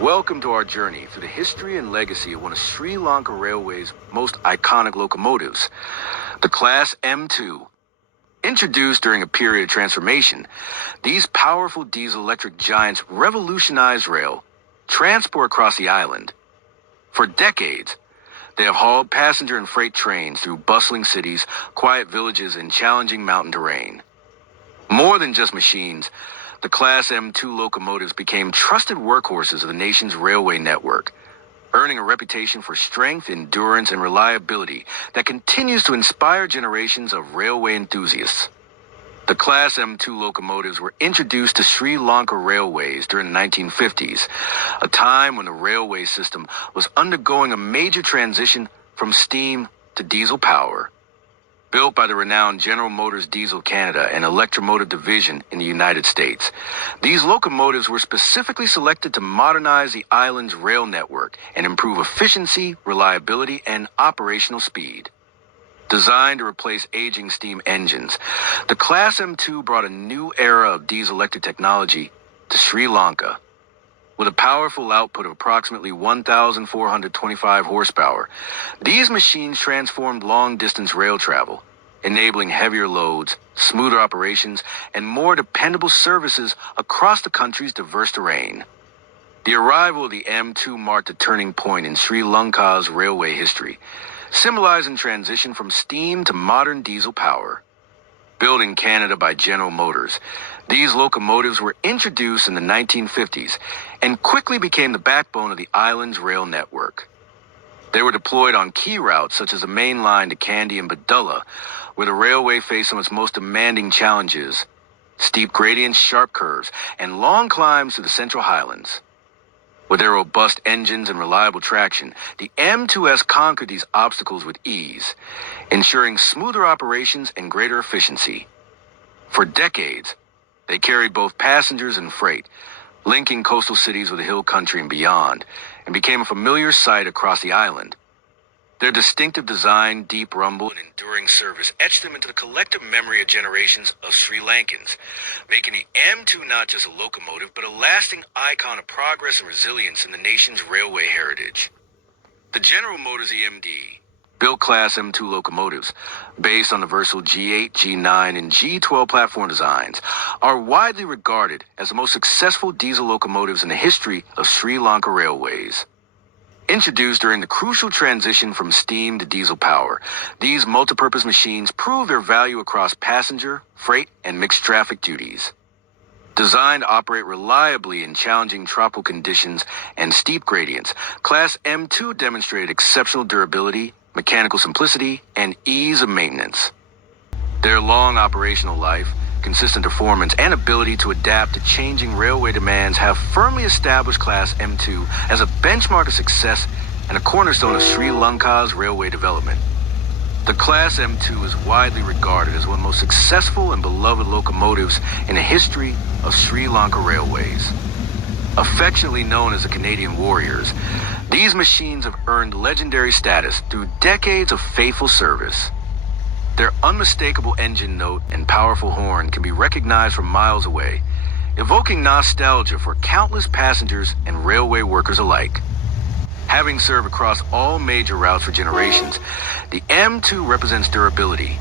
Welcome to our journey through the history and legacy of one of Sri Lanka Railway's most iconic locomotives, the Class M2. Introduced during a period of transformation, these powerful diesel-electric giants revolutionized rail transport across the island. For decades, they have hauled passenger and freight trains through bustling cities, quiet villages, and challenging mountain terrain. More than just machines, the Class M2 locomotives became trusted workhorses of the nation's railway network, earning a reputation for strength, endurance, and reliability that continues to inspire generations of railway enthusiasts. The Class M2 locomotives were introduced to Sri Lanka railways during the 1950s, a time when the railway system was undergoing a major transition from steam to diesel power. Built by the renowned General Motors Diesel Canada and Electromotive Division in the United States, these locomotives were specifically selected to modernize the island's rail network and improve efficiency, reliability, and operational speed. Designed to replace aging steam engines, the Class M2 brought a new era of diesel-electric technology to Sri Lanka. With a powerful output of approximately 1,425 horsepower, these machines transformed long-distance rail travel, enabling heavier loads, smoother operations, and more dependable services across the country's diverse terrain. The arrival of the M2 marked a turning point in Sri Lanka's railway history, symbolizing transition from steam to modern diesel power. Built in Canada by General Motors, these locomotives were introduced in the 1950s and quickly became the backbone of the island's rail network. They were deployed on key routes such as the main line to Kandy and Badulla, where the railway faced some of its most demanding challenges: steep gradients, sharp curves, and long climbs to the Central Highlands. With their robust engines and reliable traction, the M2S conquered these obstacles with ease, ensuring smoother operations and greater efficiency. For decades, they carried both passengers and freight, linking coastal cities with the hill country and beyond, and became a familiar sight across the island. Their distinctive design, deep rumble, and enduring service etched them into the collective memory of generations of Sri Lankans, making the M2 not just a locomotive, but a lasting icon of progress and resilience in the nation's railway heritage. The General Motors EMD built Class M2 locomotives, based on the versatile G8, G9, and G12 platform designs, are widely regarded as the most successful diesel locomotives in the history of Sri Lanka railways. Introduced during the crucial transition from steam to diesel power, these multipurpose machines prove their value across passenger, freight, and mixed traffic duties. Designed to operate reliably in challenging tropical conditions and steep gradients, Class M2 demonstrated exceptional durability, mechanical simplicity, and ease of maintenance. Their long operational life, consistent performance, and ability to adapt to changing railway demands have firmly established Class M2 as a benchmark of success and a cornerstone of Sri Lanka's railway development. The Class M2 is widely regarded as one of the most successful and beloved locomotives in the history of Sri Lanka railways. Affectionately known as the Canadian Warriors, these machines have earned legendary status through decades of faithful service. Their unmistakable engine note and powerful horn can be recognized from miles away, evoking nostalgia for countless passengers and railway workers alike. Having served across all major routes for generations, the M2 represents durability,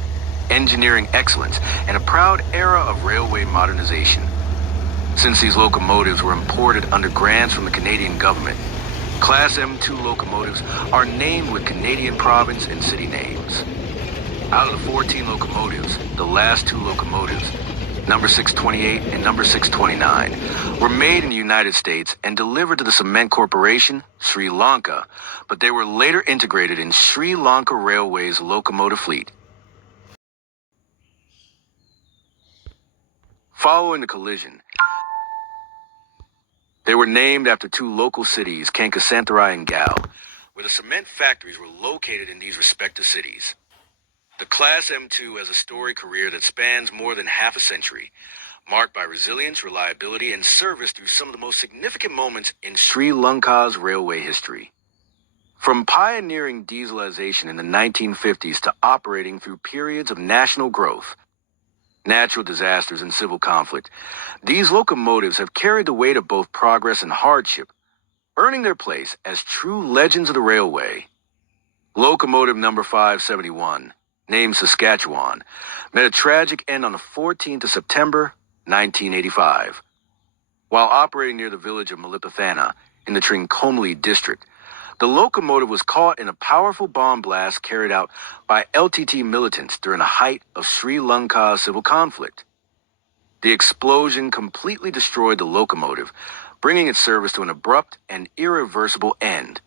engineering excellence, and a proud era of railway modernization. Since these locomotives were imported under grants from the Canadian government, Class M2 locomotives are named with Canadian province and city names. Out of the 14 locomotives, the last two locomotives, number 628 and number 629, were made in the United States and delivered to the Cement Corporation, Sri Lanka, but they were later integrated in Sri Lanka Railway's locomotive fleet. Following the collision, they were named after two local cities, Kankasantharai and Gal, where the cement factories were located in these respective cities. The Class M2 has a storied career that spans more than half a century, marked by resilience, reliability, and service through some of the most significant moments in Sri Lanka's railway history. From pioneering dieselization in the 1950s to operating through periods of national growth, natural disasters, and civil conflict, these locomotives have carried the weight of both progress and hardship, earning their place as true legends of the railway. Locomotive number 571, named Saskatchewan, met a tragic end on the 14th of September, 1985. While operating near the village of Malipathana in the Trincomalee district, the locomotive was caught in a powerful bomb blast carried out by LTT militants during the height of Sri Lanka civil conflict. The explosion completely destroyed the locomotive, bringing its service to an abrupt and irreversible end.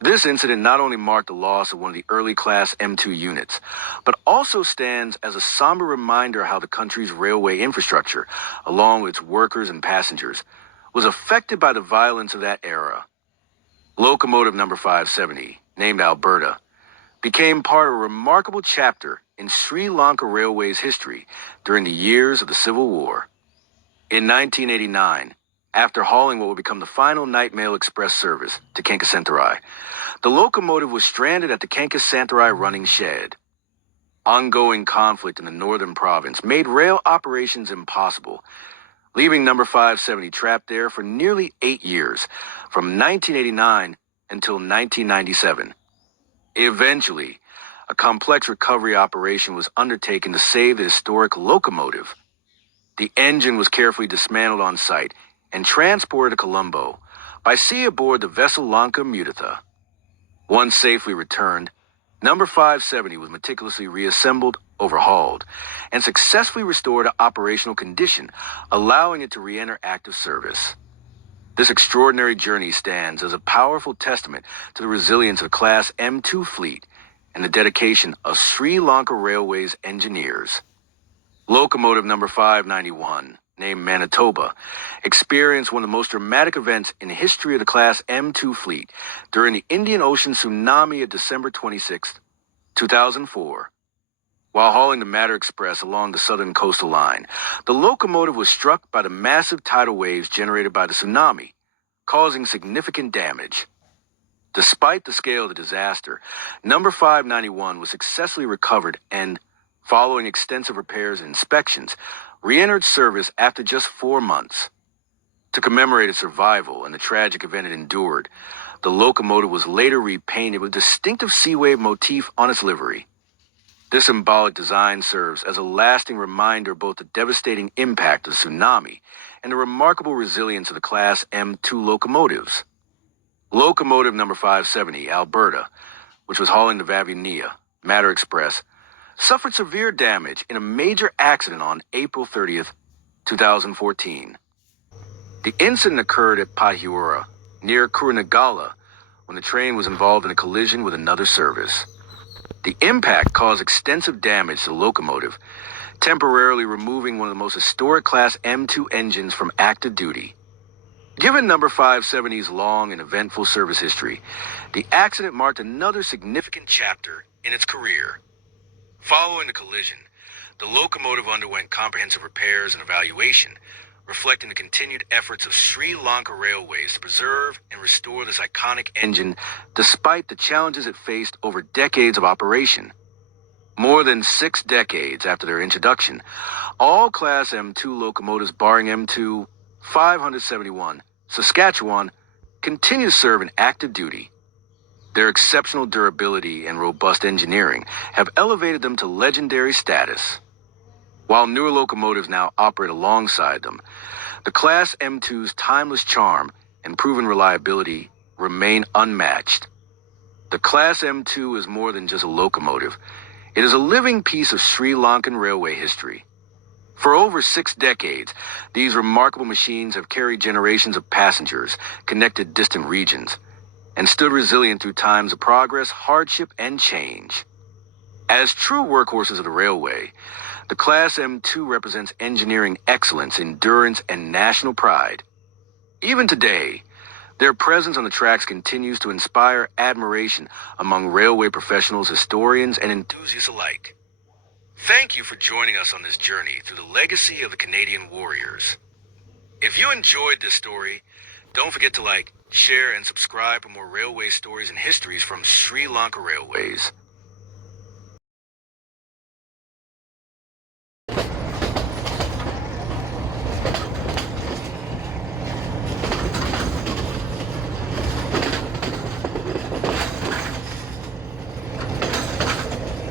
This incident not only marked the loss of one of the early Class M2 units, but also stands as a somber reminder how the country's railway infrastructure, along with its workers and passengers, was affected by the violence of that era. Locomotive number 570, named Alberta, became part of a remarkable chapter in Sri Lanka Railway's history during the years of the Civil War. In 1989, after hauling what would become the final night mail express service to Kankasantarai, the locomotive was stranded at the Kankasantarai running shed. Ongoing conflict in the northern province made rail operations impossible, leaving number 570 trapped there for nearly 8 years, from 1989 until 1997. Eventually, a complex recovery operation was undertaken to save the historic locomotive. The engine was carefully dismantled on site and transported to Colombo by sea aboard the vessel Lanka Muditha. Once safely returned, number 570 was meticulously reassembled, overhauled, and successfully restored to operational condition, allowing it to re-enter active service. This extraordinary journey stands as a powerful testament to the resilience of the Class M2 fleet and the dedication of Sri Lanka Railway's engineers. Locomotive number 591, named Manitoba, experienced one of the most dramatic events in the history of the Class M2 fleet during the Indian Ocean tsunami of December 26, 2004. While hauling the Matter Express along the southern coastal line, the locomotive was struck by the massive tidal waves generated by the tsunami, causing significant damage. Despite the scale of the disaster, number 591 was successfully recovered and, following extensive repairs and inspections, re-entered service after just 4 months. To commemorate its survival and the tragic event it endured, the locomotive was later repainted with a distinctive sea wave motif on its livery. This symbolic design serves as a lasting reminder of both the devastating impact of the tsunami and the remarkable resilience of the Class M2 locomotives. Locomotive number 570, Alberta, which was hauling the Vavinia Matter Express, suffered severe damage in a major accident on April 30th, 2014. The incident occurred at Pahiura, near Kurunegala, when the train was involved in a collision with another service. The impact caused extensive damage to the locomotive, temporarily removing one of the most historic Class M2 engines from active duty. Given number 570's long and eventful service history, the accident marked another significant chapter in its career. Following the collision, the locomotive underwent comprehensive repairs and evaluation, reflecting the continued efforts of Sri Lanka Railways to preserve and restore this iconic engine despite the challenges it faced over decades of operation. More than 6 decades after their introduction, all Class M2 locomotives barring M2 571 Saskatchewan continue to serve in active duty. Their exceptional durability and robust engineering have elevated them to legendary status. While newer locomotives now operate alongside them, the Class M2's timeless charm and proven reliability remain unmatched. The Class M2 is more than just a locomotive. It is a living piece of Sri Lankan railway history. For over 6 decades, these remarkable machines have carried generations of passengers, connected distant regions, and stood resilient through times of progress, hardship, and change. As true workhorses of the railway, the Class M2 represents engineering excellence, endurance, and national pride. Even today, their presence on the tracks continues to inspire admiration among railway professionals, historians, and enthusiasts alike. Thank you for joining us on this journey through the legacy of the Canadian warriors. If you enjoyed this story, don't forget to like, share, and subscribe for more railway stories and histories from Sri Lanka Railways.